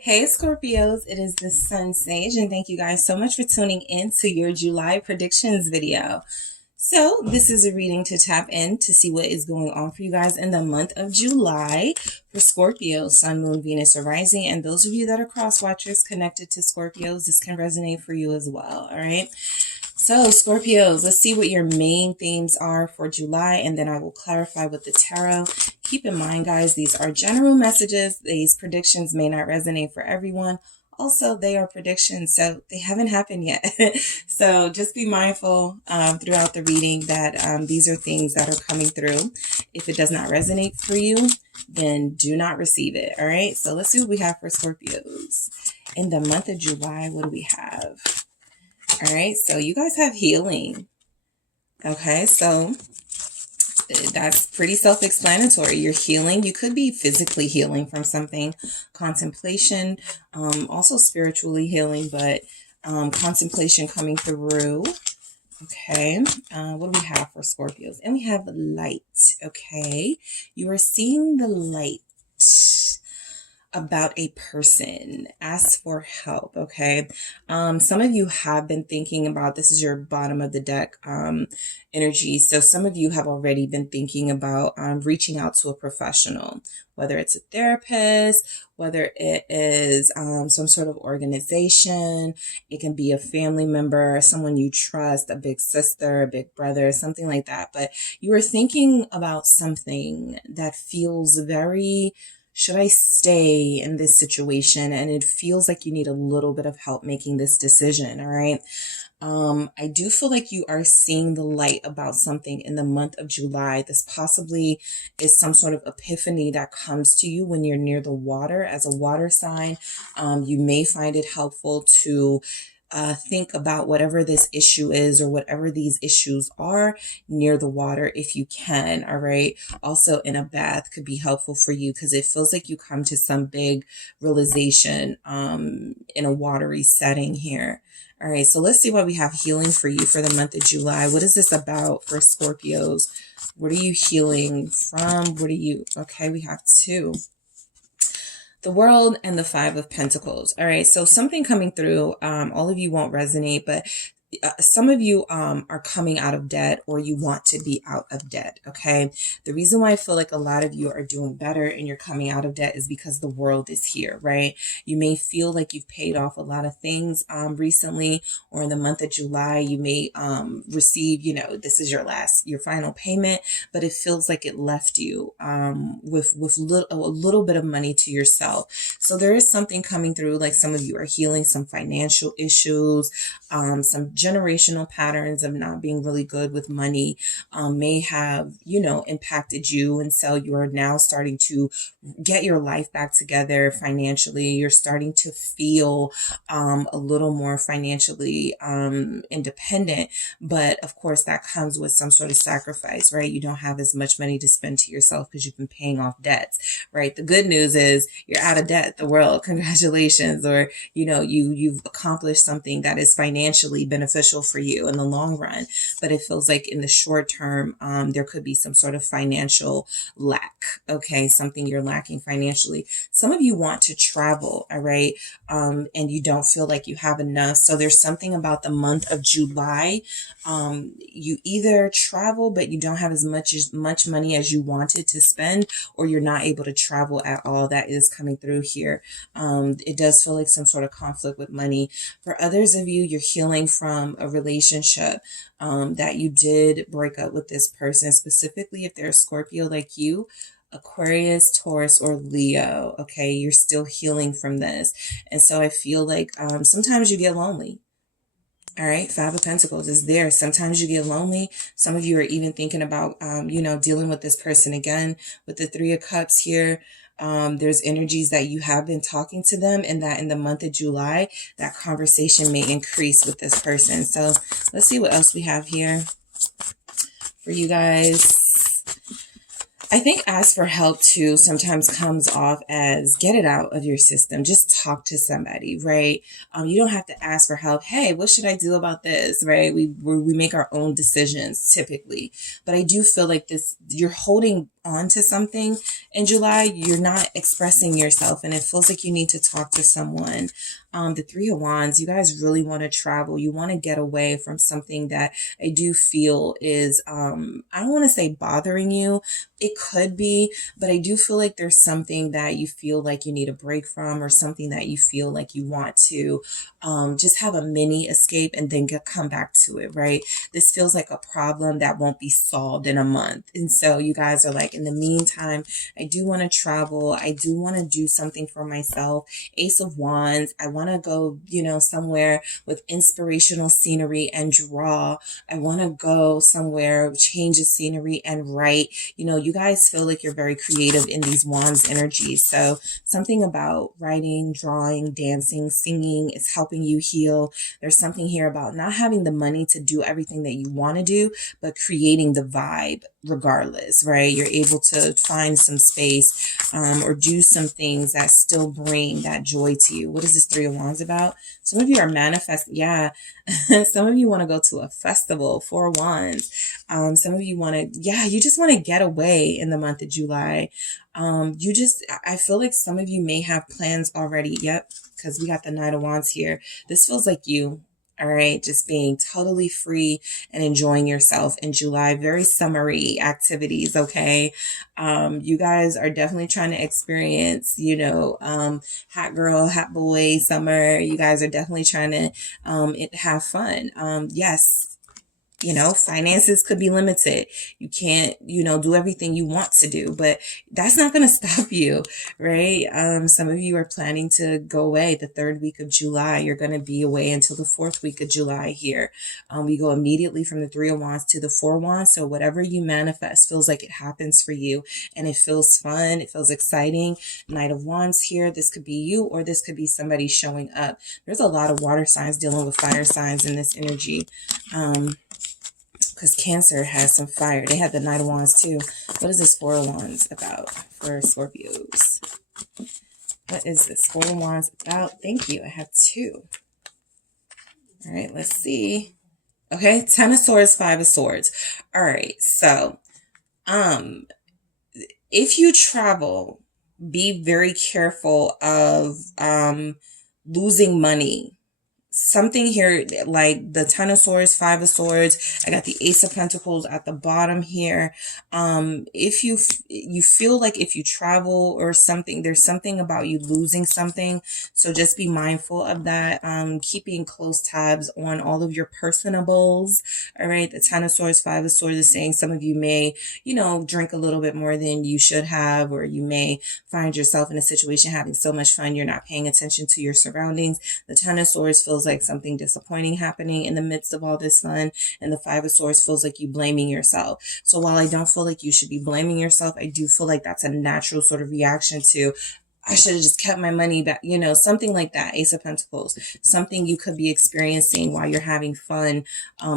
Hey Scorpios, it is the Sun Sage, and thank you guys so much for tuning in to your July predictions video. So, this is a reading to tap in to see what is going on for you guys in the month of July for Scorpio, Sun, Moon, Venus, or Rising. And those of you that are cross watchers connected to Scorpios, this can resonate for you as well. All right. So, Scorpios, let's see what your main themes are for July, and then I will clarify with the tarot. Keep in mind, guys, these are general messages. These predictions may not resonate for everyone. Also, they are predictions, so they haven't happened yet. So just be mindful throughout the reading that these are things that are coming through. If it does not resonate for you, then do not receive it. All right, so let's see what we have for Scorpios. In the month of July, what do we have? All right, so you guys have healing. Okay, so that's pretty self-explanatory. You're healing. You could be physically healing from something, contemplation, also spiritually healing, but contemplation coming through. Okay, what do we have for Scorpios? And we have light. Okay, you are seeing the light about a person. Ask for help. Okay, some of you have been thinking about, this is your bottom of the deck energy, so some of you have already been thinking about reaching out to a professional, whether it's a therapist, whether it is some sort of organization. It can be a family member, someone you trust, a big sister, a big brother, something like that. But you are thinking about something that feels very, should I stay in this situation? And it feels like you need a little bit of help making this decision. All right. I do feel like you are seeing the light about something in the month of July. This possibly is some sort of epiphany that comes to you when you're near the water. As a water sign, you may find it helpful to think about whatever this issue is or whatever these issues are near the water if you can. All right. Also, in a bath could be helpful for you because it feels like you come to some big realization in a watery setting here. All right. So let's see what we have healing for you for the month of July. What is this about for Scorpios? What are you healing from? What are you? Okay. We have two. The World and the Five of Pentacles. All right, so something coming through. All of you won't resonate, but some of you are coming out of debt, or you want to be out of debt. Okay, the reason why I feel like a lot of you are doing better and you're coming out of debt is because the world is here, right? You may feel like you've paid off a lot of things recently, or in the month of July you may receive, this is your final payment, but it feels like it left you with a little bit of money to yourself. So there is something coming through, like some of you are healing some financial issues, some generational patterns of not being really good with money may have, impacted you. And so you are now starting to get your life back together financially. You're starting to feel a little more financially independent. But of course, that comes with some sort of sacrifice, right? You don't have as much money to spend to yourself because you've been paying off debts, right? The good news is you're out of debt, the world. Congratulations. Or, you've accomplished something that is financially beneficial for you in the long run. But it feels like in the short term, there could be some sort of financial lack. Okay, something you're lacking financially. Some of you want to travel, all right, and you don't feel like you have enough. So there's something about the month of July. You either travel, but you don't have as much money as you wanted to spend, or you're not able to travel at all. That is coming through here. It does feel like some sort of conflict with money. For others of you, you're healing from a relationship that you did break up with this person, specifically if they're a Scorpio like you, Aquarius, Taurus, or Leo. Okay, you're still healing from this. And so I feel like sometimes you get lonely. All right, Five of Pentacles is there. Sometimes you get lonely. Some of you are even thinking about, dealing with this person again. With the Three of Cups here, there's energies that you have been talking to them, and that in the month of July, that conversation may increase with this person. So let's see what else we have here for you guys. I think ask for help too sometimes comes off as get it out of your system. Just talk to somebody, right? You don't have to ask for help. Hey, what should I do about this, right? We make our own decisions typically. But I do feel like you're holding onto something in July, you're not expressing yourself, and it feels like you need to talk to someone. The Three of Wands, you guys really want to travel. You want to get away from something that I do feel is, I don't want to say bothering you. It could be, but I do feel like there's something that you feel like you need a break from, or something that you feel like you want to just have a mini escape and then come back to it, right? This feels like a problem that won't be solved in a month. And so you guys are like, in the meantime, I do want to travel. I do want to do something for myself. Ace of Wands. I want to go, somewhere with inspirational scenery and draw. I want to go somewhere, change the scenery and write. You guys feel like you're very creative in these Wands energies. So something about writing, drawing, dancing, singing is helping you heal. There's something here about not having the money to do everything that you want to do, but creating the vibe regardless, right? You're able to find some space or do some things that still bring that joy to you. What is this Three of Wands about? Some of you are manifesting. Yeah. Some of you want to go to a festival. Four of Wands. Some of you want to, you just want to get away in the month of July. I feel like some of you may have plans already. Yep. Because we got the Knight of Wands here. This feels like you. All right, just being totally free and enjoying yourself in July. Very summery activities, okay? You guys are definitely trying to experience, hot girl, hot boy summer. You guys are definitely trying to have fun. Yes. Finances could be limited. You can't, do everything you want to do, but that's not going to stop you, right? Some of you are planning to go away the 3rd week of July. You're going to be away until the 4th week of July here. We go immediately from the Three of Wands to the Four of Wands. So whatever you manifest feels like it happens for you, and it feels fun. It feels exciting. Knight of Wands here. This could be you, or this could be somebody showing up. There's a lot of water signs dealing with fire signs in this energy. Because Cancer has some fire. They have the Knight of Wands too. What is this Four of Wands about for Scorpios? What is this Four of Wands about? Thank you. I have 2. All right, let's see. Okay, Ten of Swords, Five of Swords. All right, so if you travel, be very careful of losing money. Something here like the Ten of Swords, Five of Swords. I got the Ace of Pentacles at the bottom here. If you feel like if you travel or something, there's something about you losing something. So just be mindful of that. Keeping close tabs on all of your personables. All right. The Ten of Swords, Five of Swords is saying some of you may, drink a little bit more than you should have, or you may find yourself in a situation having so much fun you're not paying attention to your surroundings. The Ten of Swords feels like something disappointing happening in the midst of all this fun, and the Five of Swords feels like you blaming yourself. So while I don't feel like you should be blaming yourself, I do feel like that's a natural sort of reaction to, I should have just kept my money back, something like that. Ace of Pentacles, something you could be experiencing while you're having fun,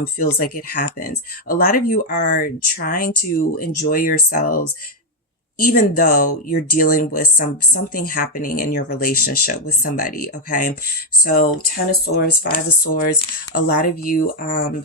feels like it happens. A lot of you are trying to enjoy yourselves even though you're dealing with something happening in your relationship with somebody, okay? So Ten of Swords, Five of Swords, a lot of you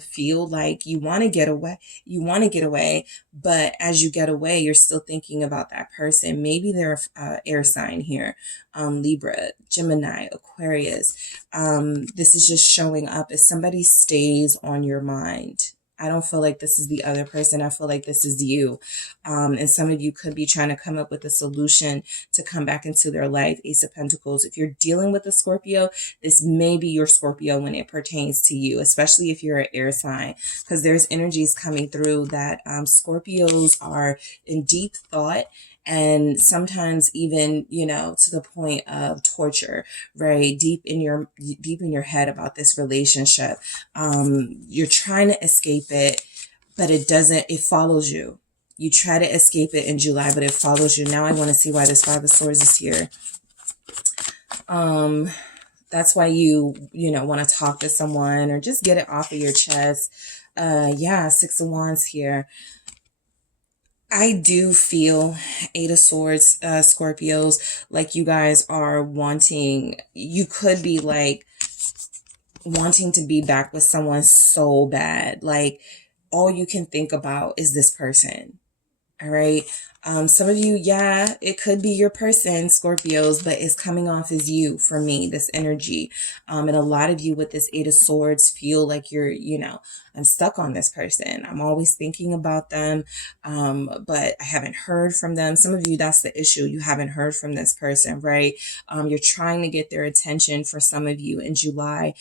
feel like you want to get away, but as you get away, you're still thinking about that person. Maybe they're air sign here, Libra, Gemini, Aquarius. This is just showing up as somebody stays on your mind. I don't feel like this is the other person. I feel like this is you. And some of you could be trying to come up with a solution to come back into their life. Ace of Pentacles. If you're dealing with a Scorpio, this may be your Scorpio when it pertains to you, especially if you're an air sign, because there's energies coming through that Scorpios are in deep thought, and sometimes even, to the point of torture, right? Deep in your head about this relationship. You're trying to escape it, but it follows you. You try to escape it in July, but it follows you. Now I want to see why this Five of Swords is here. That's why you want to talk to someone or just get it off of your chest. Six of Wands here. I do feel, Eight of Swords, Scorpios, like you guys are you could be like wanting to be back with someone so bad. Like all you can think about is this person. All right. Some of you, yeah, it could be your person, Scorpios, but it's coming off as you for me, this energy. And a lot of you with this Eight of Swords feel like you're, I'm stuck on this person. I'm always thinking about them, but I haven't heard from them. Some of you, that's the issue. You haven't heard from this person, right? You're trying to get their attention. For some of you in July,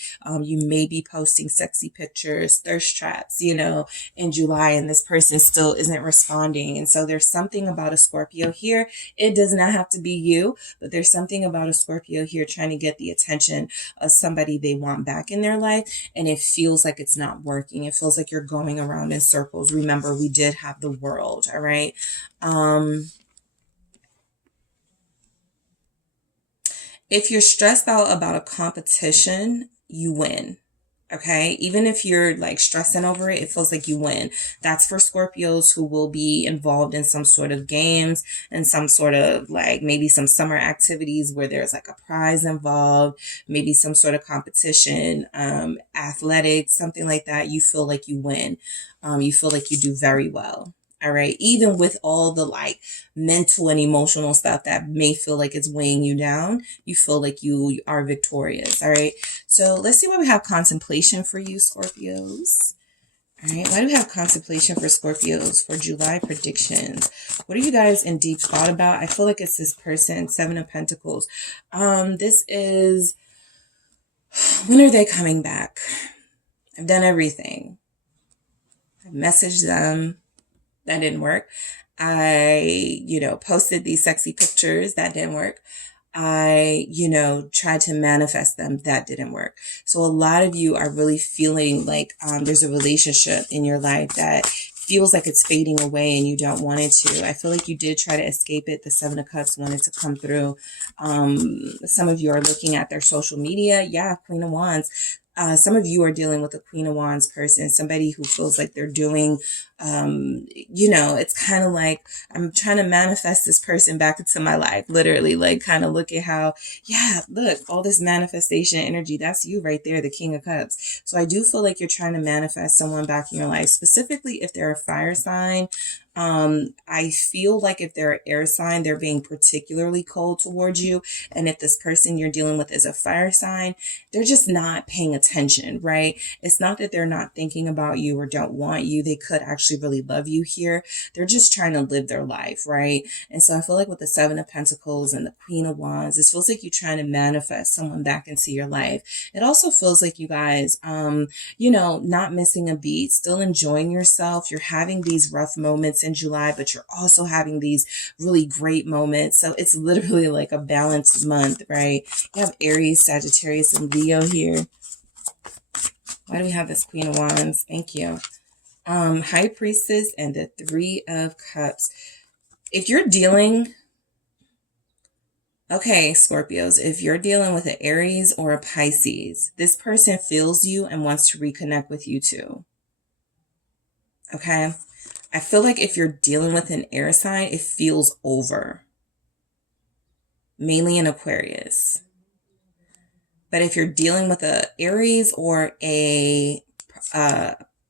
you may be posting sexy pictures, thirst traps, in July, and this person still isn't responding. And so there's something about a Scorpio here. It does not have to be you, but there's something about a Scorpio here trying to get the attention of somebody they want back in their life. And it feels like it's not working. It feels like you're going around in circles. Remember, we did have the World. All right. If you're stressed out about a competition, you win. Okay. Even if you're like stressing over it, it feels like you win. That's for Scorpios who will be involved in some sort of games and some sort of like maybe some summer activities where there's like a prize involved, maybe some sort of competition, athletics, something like that. You feel like you win. You feel like you do very well. All right. Even with all the like mental and emotional stuff that may feel like it's weighing you down, you feel like you are victorious. All right. So let's see why we have contemplation for you, Scorpios. All right. Why do we have contemplation for Scorpios for July predictions? What are you guys in deep thought about? I feel like it's this person, Seven of Pentacles. This is, when are they coming back? I've done everything. I've messaged them. That didn't work. I, posted these sexy pictures. That didn't work. I, tried to manifest them. That didn't work. So a lot of you are really feeling like there's a relationship in your life that feels like it's fading away and you don't want it to. I feel like you did try to escape it. The Seven of Cups wanted to come through. Some of you are looking at their social media. Yeah, Queen of Wands. Some of you are dealing with a Queen of Wands person, somebody who feels like they're doing, it's kind of like I'm trying to manifest this person back into my life, literally, like kind of look at how, look, all this manifestation energy, that's you right there, the King of Cups. So I do feel like you're trying to manifest someone back in your life, specifically if they're a fire sign. I feel like if they're an air sign, they're being particularly cold towards you. And if this person you're dealing with is a fire sign, they're just not paying attention, right? It's not that they're not thinking about you or don't want you. They could actually really love you here. They're just trying to live their life, right? And so I feel like with the Seven of Pentacles and the Queen of Wands, it feels like you're trying to manifest someone back into your life. It also feels like you guys, not missing a beat, still enjoying yourself. You're having these rough moments in July, but you're also having these really great moments. So it's literally like a balanced month, right? You have Aries, Sagittarius, and Leo here. Why do we have this Queen of Wands? Thank you. High Priestess and the Three of Cups. If you're dealing, Scorpios, if you're dealing with an Aries or a Pisces, this person feels you and wants to reconnect with you too. Okay. I feel like if you're dealing with an air sign, it feels over. Mainly an Aquarius. But if you're dealing with a Aries or a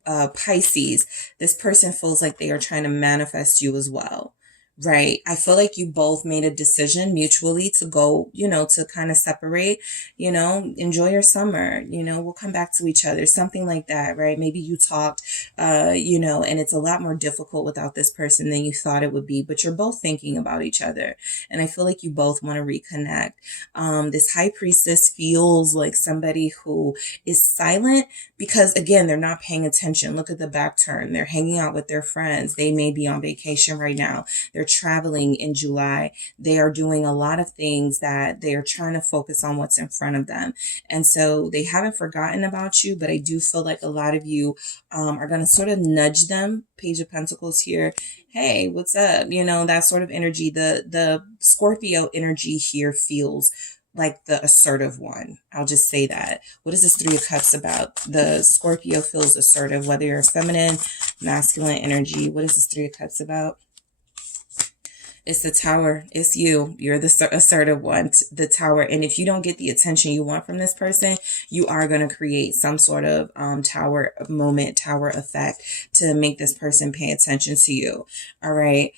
Pisces, this person feels like they are trying to manifest you as well. Right. I feel like you both made a decision mutually to go, to kind of separate, enjoy your summer, we'll come back to each other, something like that. Right. Maybe you talked, and it's a lot more difficult without this person than you thought it would be, but you're both thinking about each other. And I feel like you both want to reconnect. This High Priestess feels like somebody who is silent because, again, they're not paying attention. Look at the back turn. They're hanging out with their friends. They may be on vacation right now. They're traveling in July. They are doing a lot of things that they are trying to focus on what's in front of them. And so they haven't forgotten about you, but I do feel like a lot of you are going to sort of nudge them. Page of Pentacles here. Hey, what's up? That sort of energy. The Scorpio energy here feels like the assertive one. I'll just say that. What is this Three of Cups about? The Scorpio feels assertive, whether you're feminine, masculine energy. What is this Three of Cups about? It's the Tower. It's you. You're the assertive one, the Tower. And if you don't get the attention you want from this person, you are going to create some sort of Tower moment, Tower effect to make this person pay attention to you. All right.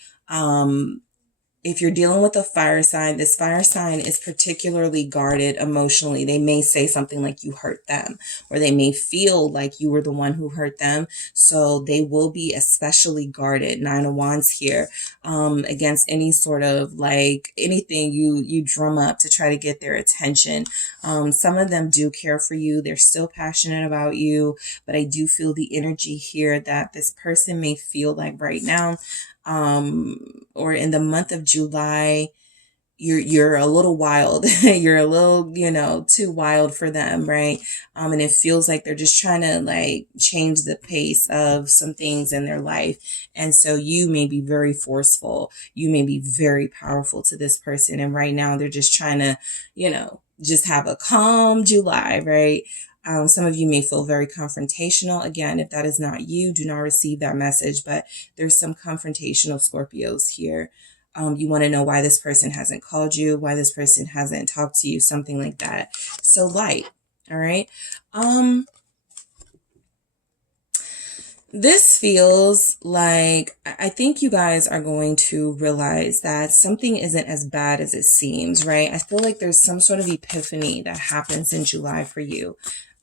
If you're dealing with a fire sign, this fire sign is particularly guarded emotionally. They may say something like you hurt them, or they may feel like you were the one who hurt them. So they will be especially guarded. Nine of Wands here, against any sort of like anything you drum up to try to get their attention. Some of them do care for you. They're still passionate about you, but I do feel the energy here that this person may feel like right now, or in the month of July, you're a little wild. You're a little, too wild for them, right? And it feels like they're just trying to like change the pace of some things in their life. And so you may be very forceful. You may be very powerful to this person. And right now they're just trying to, just have a calm July, right? Some of you may feel very confrontational. Again, if that is not you, do not receive that message, but there's some confrontational Scorpios here. You want to know why this person hasn't called you, why this person hasn't talked to you, something like that. So light, all right? This feels like, I think you guys are going to realize that something isn't as bad as it seems, right? I feel like there's some sort of epiphany that happens in July for you.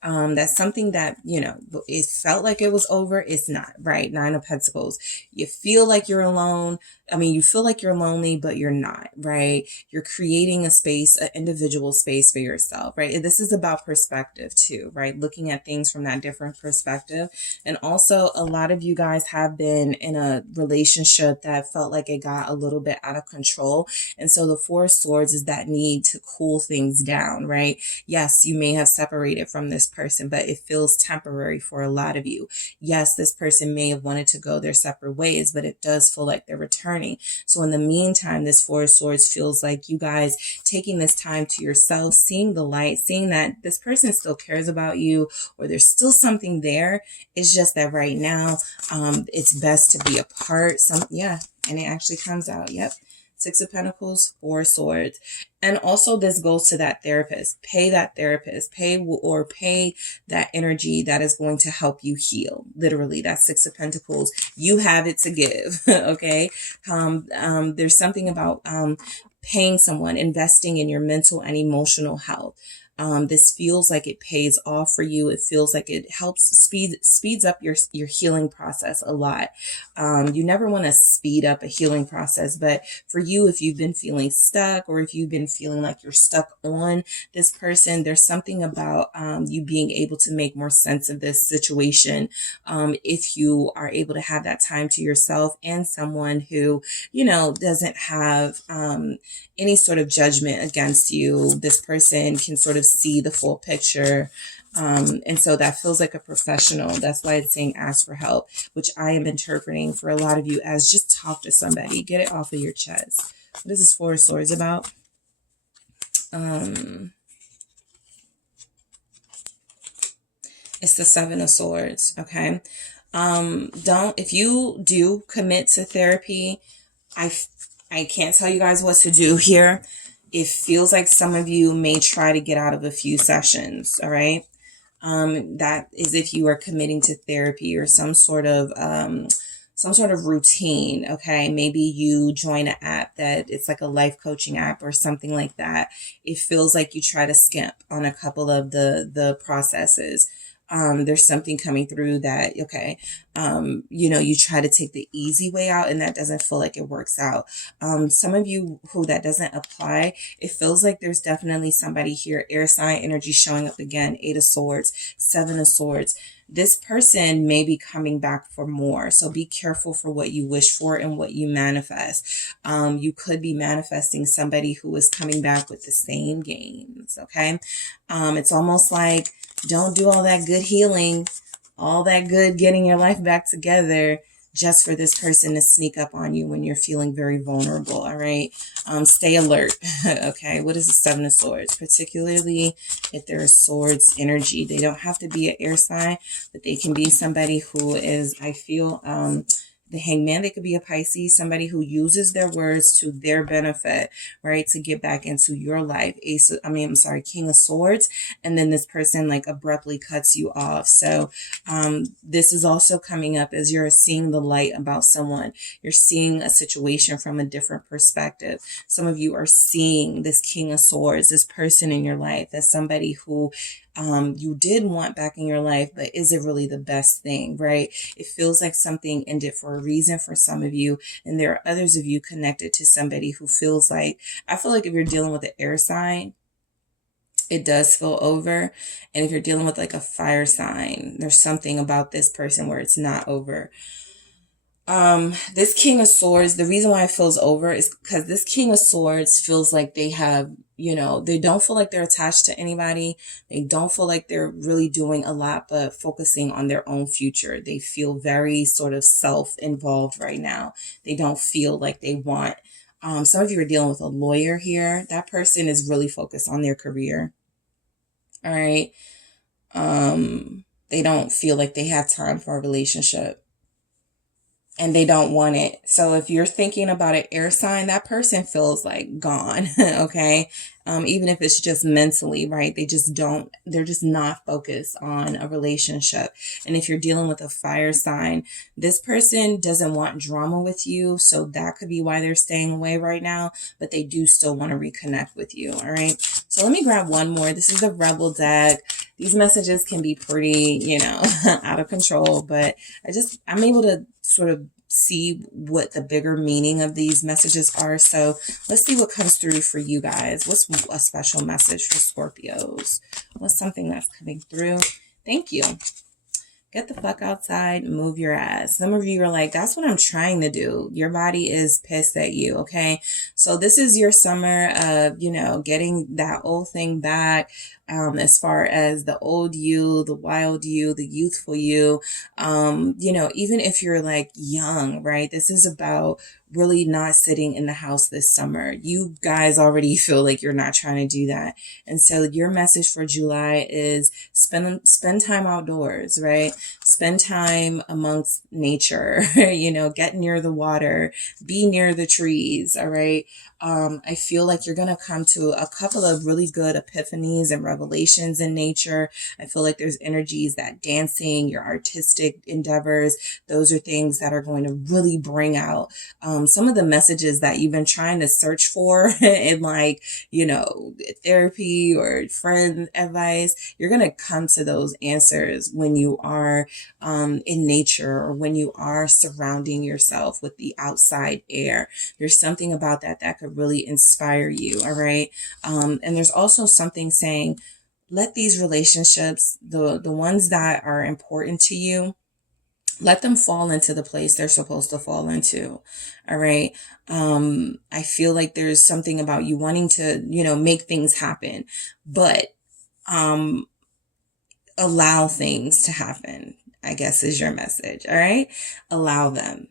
That's something that, it felt like it was over. It's not, right? Nine of Pentacles. You feel like you're alone. You feel like you're lonely, but you're not, right? You're creating a space, an individual space for yourself, right? This is about perspective too, right? Looking at things from that different perspective. And also a lot of you guys have been in a relationship that felt like it got a little bit out of control. And so the Four of Swords is that need to cool things down, right? Yes, you may have separated from this person, but it feels temporary for a lot of you. Yes, this person may have wanted to go their separate ways, but it does feel like they're returning. So in the meantime, this Four of Swords feels like you guys taking this time to yourself, seeing the light, seeing that this person still cares about you, or there's still something there. It's just that right now, it's best to be apart. And it actually comes out. Yep. Six of Pentacles, Four of Swords. And also this goes to that therapist. Pay that therapist. Pay that energy that is going to help you heal. Literally, that's Six of Pentacles. You have it to give, okay? There's something about paying someone, investing in your mental and emotional health. This feels like it pays off for you. It feels like it helps speeds up your healing process a lot. You never want to speed up a healing process, but for you, if you've been feeling stuck, or if you've been feeling like you're stuck on this person, there's something about you being able to make more sense of this situation. If you are able to have that time to yourself and someone who, doesn't have any sort of judgment against you, this person can sort of see the full picture. And so that feels like a professional. That's why it's saying ask for help, which I am interpreting for a lot of you as just talk to somebody, get it off of your chest. What is this Four of Swords about? It's the Seven of Swords. Okay. If you do commit to therapy, I can't tell you guys what to do here. It feels like some of you may try to get out of a few sessions. All right. That is if you are committing to therapy or some sort of routine. Okay. Maybe you join an app that it's like a life coaching app or something like that. It feels like you try to skimp on a couple of the processes. There's something coming through that, okay, you try to take the easy way out and that doesn't feel like it works out. Some of you who that doesn't apply, it feels like there's definitely somebody here, air sign energy showing up again, Eight of Swords, Seven of Swords. This person may be coming back for more. So be careful for what you wish for and what you manifest. You could be manifesting somebody who is coming back with the same games. Okay. It's almost like don't do all that good healing, all that good getting your life back together just for this person to sneak up on you when you're feeling very vulnerable. All right. Stay alert. Okay. What is the Seven of Swords? Particularly if there is swords energy, they don't have to be an air sign, but they can be somebody who is, I feel, The Hangman, they could be a Pisces, somebody who uses their words to their benefit, right? To get back into your life. King of Swords. And then this person like abruptly cuts you off. So this is also coming up as you're seeing the light about someone. You're seeing a situation from a different perspective. Some of you are seeing this King of Swords, this person in your life, as somebody who you did want back in your life, but is it really the best thing, right? It feels like something ended for a reason for some of you. And there are others of you connected to somebody who feels like, I feel like if you're dealing with an air sign, it does feel over. And if you're dealing with like a fire sign, there's something about this person where it's not over. This King of Swords, the reason why it feels over is because this King of Swords feels like they have, they don't feel like they're attached to anybody. They don't feel like they're really doing a lot, but focusing on their own future. They feel very sort of self-involved right now. They don't feel like they want, some of you are dealing with a lawyer here. That person is really focused on their career. All right. They don't feel like they have time for a relationship. And they don't want it. So if you're thinking about an air sign, that person feels like gone, okay? Even if it's just mentally, right? They're just not focused on a relationship. And if you're dealing with a fire sign, this person doesn't want drama with you. So that could be why they're staying away right now, but they do still want to reconnect with you, all right? So let me grab one more. This is the Rebel deck. These messages can be pretty, out of control, but I'm able to sort of see what the bigger meaning of these messages are. So let's see what comes through for you guys. What's a special message for Scorpios? What's something that's coming through? Thank you. Get the fuck outside, move your ass. Some of you are like, that's what I'm trying to do. Your body is pissed at you, okay? So this is your summer of, getting that old thing back, as far as the old you, the wild you, the youthful you, even if you're like young, right? This is about really not sitting in the house this summer. You guys already feel like you're not trying to do that. And so your message for July is spend time outdoors, right? Spend time amongst nature, get near the water, be near the trees. All right. I feel like you're going to come to a couple of really good epiphanies and revelations in nature. I feel like there's energies that dancing, your artistic endeavors, those are things that are going to really bring out some of the messages that you've been trying to search for in therapy or friend advice. You're going to come to those answers when you are in nature or when you are surrounding yourself with the outside air. There's something about that could really inspire you. All right. And there's also something saying, let these relationships, the ones that are important to you, let them fall into the place they're supposed to fall into. All right. I feel like there's something about you wanting to, make things happen, but, allow things to happen, I guess is your message. All right. Allow them.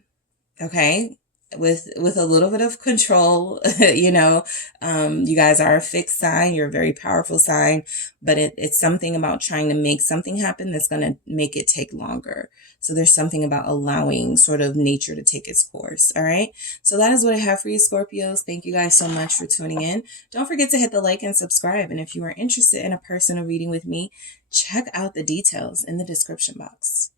Okay. With a little bit of control, you guys are a fixed sign. You're a very powerful sign, but it's something about trying to make something happen that's going to make it take longer. So there's something about allowing sort of nature to take its course. All right. So that is what I have for you, Scorpios. Thank you guys so much for tuning in. Don't forget to hit the like and subscribe. And if you are interested in a personal reading with me, check out the details in the description box.